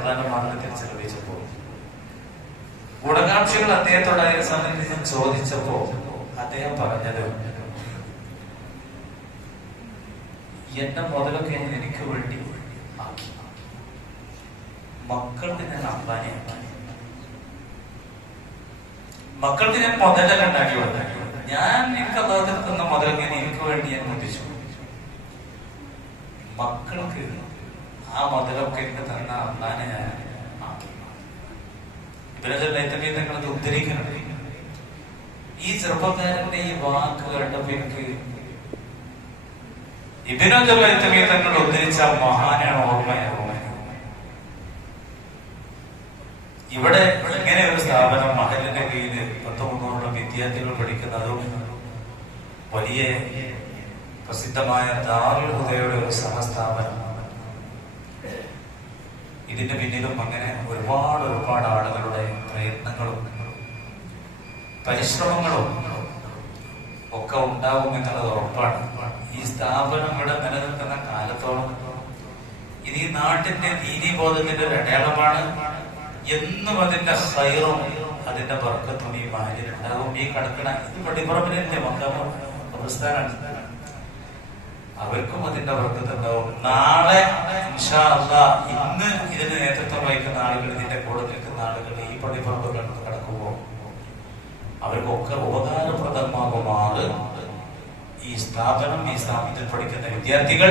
അള്ളാന്റെ മാർഗത്തിൽ ചെലവഴിച്ചപ്പോ ഗുണകാംക്ഷികൾ അദ്ദേഹത്തോട് അതിനെ സംബന്ധിച്ച് ചോദിച്ചപ്പോ അദ്ദേഹം പറഞ്ഞത്, എന്റെ മുതലൊക്കെ ഞാൻ എനിക്ക് വേണ്ടി ആക്കി, മക്കൾക്ക് ഞാൻ അമ്പാനെ ആക്കി, മക്കൾക്ക് ഞാൻ മുതലൊക്കെ ഉണ്ടാക്കി ഉണ്ടാക്കി, ഞാൻ എനിക്ക് അദ്ദേഹത്തിൽ തന്ന മുതലൊക്കെ എനിക്ക് വേണ്ടി ഞാൻ മുതിച്ചു, മക്കൾക്ക് ആ മുതലൊക്കെ എനിക്ക് തന്ന അമ്പാനെ ഞാൻ ആക്കി. ഇവരെല്ലാം നിങ്ങളത് ഉദ്ധരിക്കണം. ഈ ചെറുപ്പക്കാരന്റെ ഈ വാക്ക് കേട്ടപ്പോ എനിക്ക് ഇബ്നുൽ തങ്ങൾ ഉദ്ധരിച്ച മഹാനാണ് ഓർമ്മയാകും. ഇവിടെ ഇങ്ങനെ ഒരു സ്ഥാപനം മഹലിന്റെ കീഴിൽ 100-300 വിദ്യാർത്ഥികൾ പഠിക്കുന്നതും വലിയ പ്രസിദ്ധമായ ദാറുൽ ഹുദയുടെ ഒരു സഹസ്ഥാപനമാണ്. ഇതിന്റെ പിന്നിലും അങ്ങനെ ഒരുപാട് ആളുകളുടെ പ്രയത്നങ്ങളും പരിശ്രമങ്ങളും ഒക്കെ ഉണ്ടാവും എന്നുള്ളത് ഉറപ്പാണ്. ഈ സ്ഥാപനം ഇവിടെ നിലനിൽക്കുന്ന കാലത്തോളം ഇത് ഈ നാട്ടിന്റെ ദീനീബോധത്തിന്റെ ഒരു അടയാളമാണ്. എന്നും അതിന്റെ ഹൈറും അതിന്റെ ബർക്കത്തും ഈ മഹലിലുണ്ടാകും. ഈ കടക്കണ ഇത് പടിപ്പുറപ്പിലെ മക്കാമ പ്രസ്ഥാനാണ്, അവർക്കും അതിന്റെ ബർക്കത്തുണ്ടാവും. നാളെ ഇൻഷാ അല്ലാഹ് ഇന്ന് ഇതിന് നേതൃത്വം വഹിക്കുന്ന ആളുകൾ, ഇതിന്റെ കൂടെ നിൽക്കുന്ന ആളുകൾ ഈ പടിപ്പുറപ്പ് കടക്കുമ്പോൾ അവർക്കൊക്കെ ഉപകാരപ്രദമാകുമാറ് ഈ സ്ഥാപനം, ഈ സ്ഥാപനത്തിൽ പഠിക്കുന്ന വിദ്യാർത്ഥികൾ,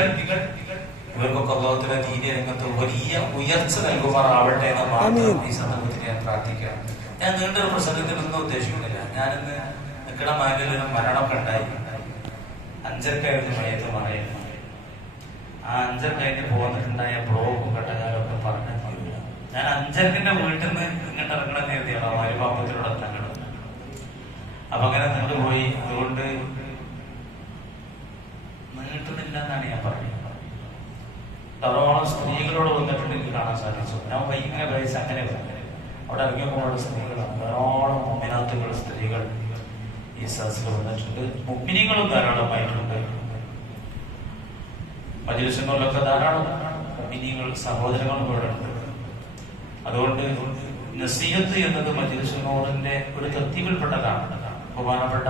ഇവർക്കൊക്കെ അല്ലാഹുവിന്റെ ദീനീ രംഗത്ത് വലിയ ഉയർച്ച നൽകുമാറാവട്ടെ എന്ന് മാത്രം ഈ സന്ദർഭത്തിൽ ഞാൻ പ്രാർത്ഥിക്കാം. ഞാൻ നീണ്ടൊരു പ്രസംഗത്തിനൊന്നും ഉദ്ദേശിക്കുന്നില്ല. ഞാനിന്ന് നിൽക്കണ മകനിൽ ഒരു മരണമൊക്കെ ഉണ്ടായി. 5:30 മയത്തുമായി ആ 5 കഴിഞ്ഞ് പോന്നിട്ടുണ്ടായ ബ്ലോക്കും കട്ടകാലൊക്കെ പറഞ്ഞ തീരുക. ഞാൻ 5:30 വീട്ടിൽ നിന്ന് ഇങ്ങോട്ട് ഇറങ്ങണം നേരത്തെയാണ് വാരിപാപ്പത്തിലൂടെ തങ്ങണം. അപ്പൊ അങ്ങനെ നീണ്ടു പോയി. അതുകൊണ്ട് നീട്ടുന്നില്ല എന്നാണ് ഞാൻ പറയുന്നത്. ധാരാളം സ്ത്രീകളോട് വന്നിട്ടുണ്ട്, എനിക്ക് കാണാൻ സാധിച്ചു. ഞാൻ ഭയങ്കര കഴിച്ച് അങ്ങനെ അവിടെ ഇറങ്ങിയപ്പോൾ സ്ത്രീകളാണ്, ധാരാളം മുഅ്മിനാത്തുകൾ സ്ത്രീകൾ ഈ സദസ്സിൽ വന്നിട്ടുണ്ട്. മുഅ്മിനീങ്ങളും ധാരാളമായിട്ടുണ്ട്. മജ്‌ലിസുകളിലൊക്കെ ധാരാളം മുഅ്മിനീങ്ങൾ സഹോദരങ്ങളും ഇവിടെ ഉണ്ട്. അതുകൊണ്ട് നസീഹത്ത് എന്നത് മജ്‌ലിസുനൂറിന്റെ ഒരു തത്വത്തിൽപ്പെട്ടതാണ്. ബഹുമാനപ്പെട്ട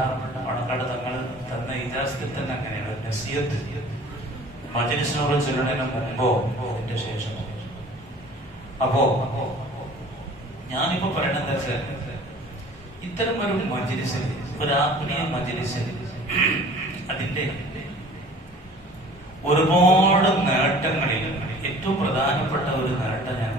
മണക്കാട് തങ്ങൾ തന്ന ഇജാസത്തിൽ തന്നെ അങ്ങനെയാണ്. നസീഹത്ത് മജ്‌ലിസുനൂർ ചൊല്ലുന്നതിന് മുമ്പോ അതിന്റെ ശേഷമോ. അപ്പോ ഞാനിപ്പോ പറയണെന്താ വെച്ചാൽ, ഇത്തരം ഒരു മജ്‌ലിസിൽ, ഒരു ആത്മീയ മജ്‌ലിസിൽ അതിന്റെ ഒരുപാട് നേട്ടങ്ങളിൽ ഏറ്റവും പ്രധാനപ്പെട്ട ഒരു നേട്ടം ഞാൻ